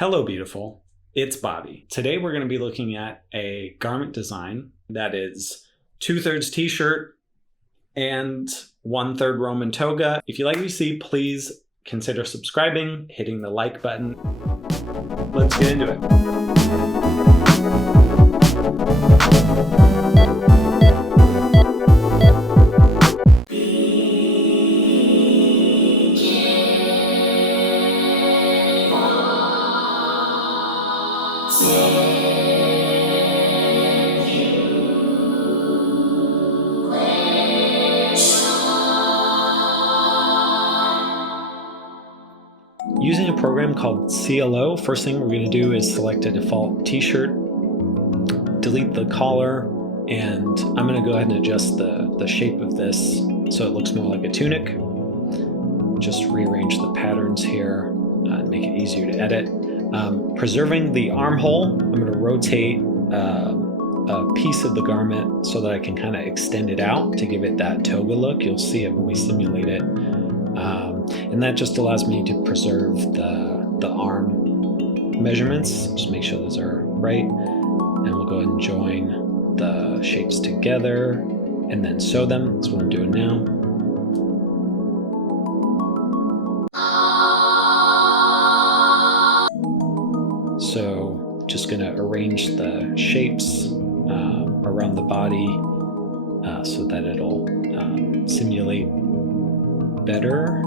Hello, beautiful. It's Bobby. Today we're going to be looking at a garment design that is 2/3 t-shirt and 1/3 Roman toga. If you like what you see, please consider subscribing, hitting the like button. Let's get into it. Using a program called CLO, first thing we're going to do is select a default t-shirt, delete the collar, and I'm going to go ahead and adjust the shape of this so it looks more like a tunic. Just rearrange the patterns here and make it easier to edit. Preserving the armhole, I'm going to rotate a piece of the garment so that I can kind of extend it out to give it that toga look. You'll see it when we simulate it. And that just allows me to preserve the arm measurements. Just make sure those are right. And we'll go ahead and join the shapes together and then sew them. That's what I'm doing now. So just gonna arrange the shapes around the body so that it'll simulate better.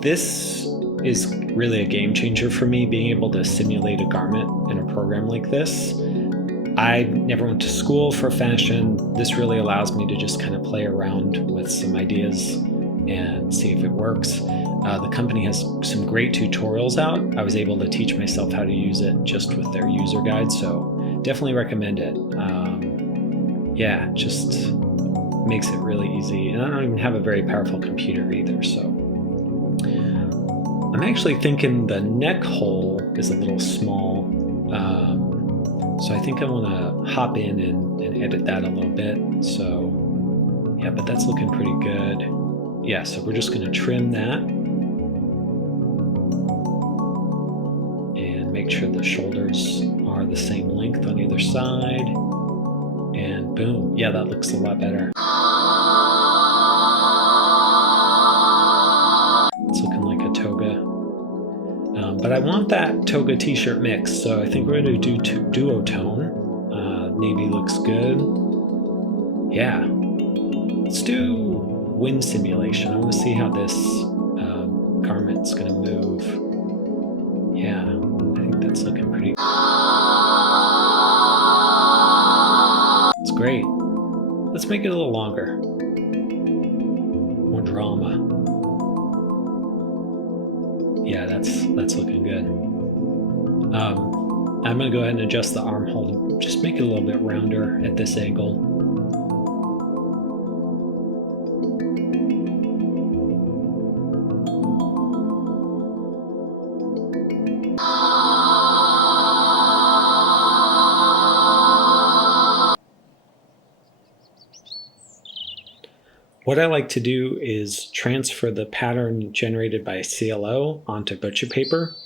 This is really a game changer for me, being able to simulate a garment in a program like this. I never went to school for fashion. This really allows me to just kind of play around with some ideas and see if it works. The company has some great tutorials out. I was able to teach myself how to use it just with their user guide, so definitely recommend it. Yeah, just makes it really easy. And I don't even have a very powerful computer either, so. I'm actually thinking the neck hole is a little small. So I think I want to hop in and edit that a little bit. So yeah, but that's looking pretty good. Yeah, so we're just going to trim that. And make sure the shoulders are the same length on either side. And boom, yeah, that looks a lot better. It's looking like a toga. But I want that toga t-shirt mix, so I think we're going to do duotone. Navy looks good. Yeah. Let's do wind simulation. I want to see how this garment's going to move. Yeah, I think that's looking pretty. It's great. Let's make it a little longer. More drama. Yeah, that's looking good. I'm going to go ahead and adjust the armhole, just make it a little bit rounder at this angle. What I like to do is transfer the pattern generated by CLO onto butcher paper.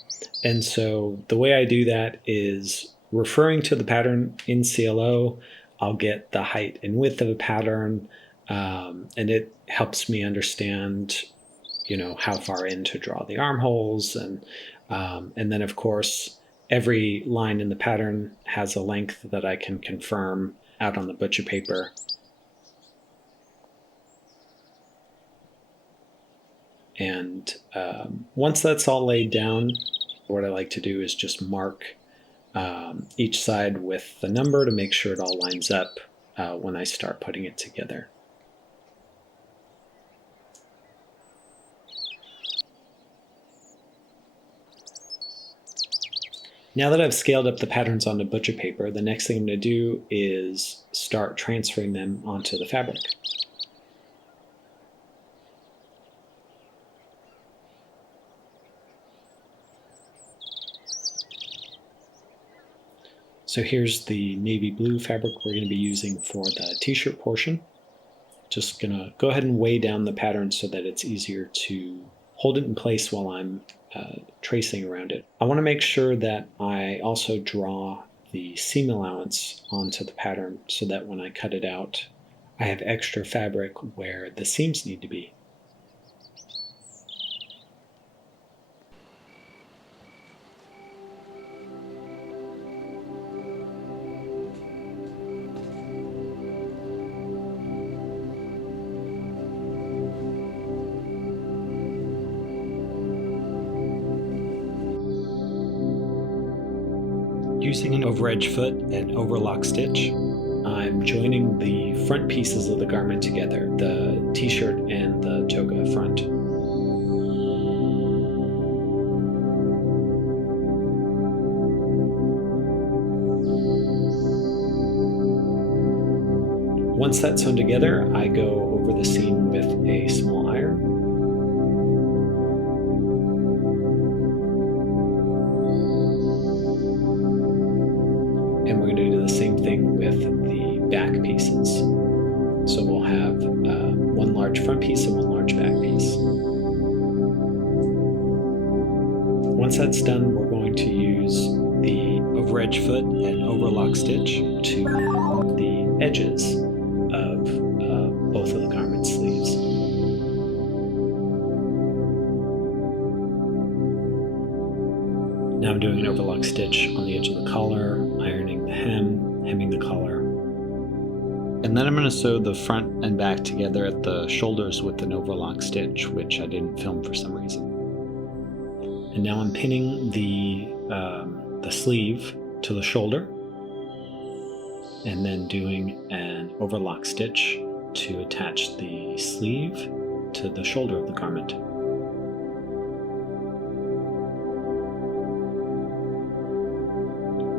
And so the way I do that is referring to the pattern in CLO, I'll get the height and width of a pattern, and it helps me understand, how far in to draw the armholes. And then of course, every line in the pattern has a length that I can confirm out on the butcher paper. And once that's all laid down, what I like to do is just mark each side with the number to make sure it all lines up when I start putting it together. Now that I've scaled up the patterns onto butcher paper, the next thing I'm going to do is start transferring them onto the fabric. So here's the navy blue fabric we're going to be using for the t-shirt portion. Just going to go ahead and weigh down the pattern so that it's easier to hold it in place while I'm tracing around it. I want to make sure that I also draw the seam allowance onto the pattern so that when I cut it out, I have extra fabric where the seams need to be. Using an overedge foot and overlock stitch, I'm joining the front pieces of the garment together, the t-shirt and the toga front. Once that's sewn together, I go over the seam with a small iron. And we're going to do the same thing with the back pieces. So we'll have one large front piece and one large back piece. Once that's done, we're going to use the overedge foot and overlock stitch to the edges of both of the garment sleeves. Now I'm doing an overlock stitch on the edge of the collar, ironing the hem, hemming the collar. And then I'm going to sew the front and back together at the shoulders with an overlock stitch, which I didn't film for some reason. And now I'm pinning the sleeve to the shoulder, and then doing an overlock stitch to attach the sleeve to the shoulder of the garment.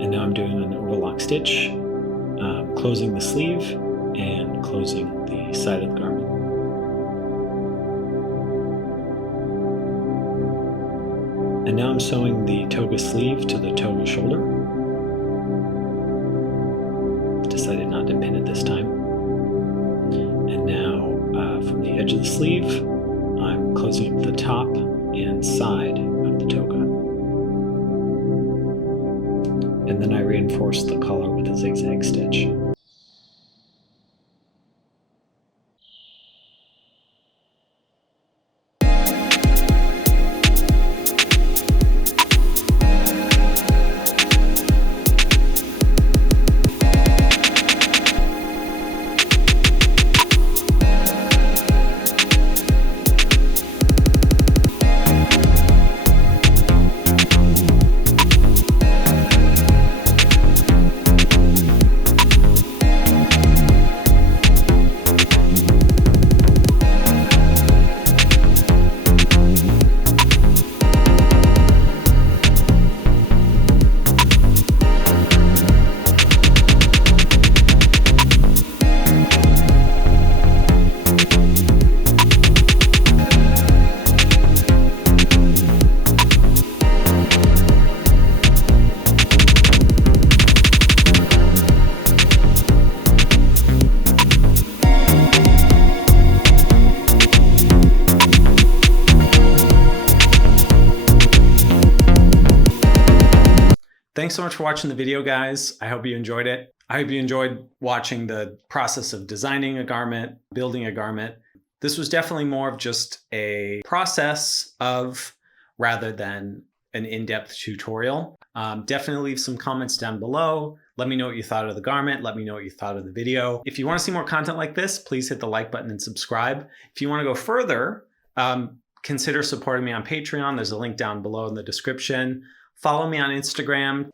And now I'm doing an overlock stitch, closing the sleeve and closing the side of the garment. And now I'm sewing the toga sleeve to the toga shoulder. Decided not to pin it this time. And now from the edge of the sleeve, I'm closing up the top and side of the toga. And then I reinforce the collar with a zigzag stitch. Thanks so much for watching the video, guys. I hope you enjoyed it. I hope you enjoyed watching the process of designing a garment, building a garment. This was definitely more of just a process of rather than an in-depth tutorial. Definitely leave some comments down below. Let me know what you thought of the garment. Let me know what you thought of the video. If you want to see more content like this, please hit the like button and subscribe. If you want to go further, consider supporting me on Patreon. There's a link down below in the description. Follow me on Instagram.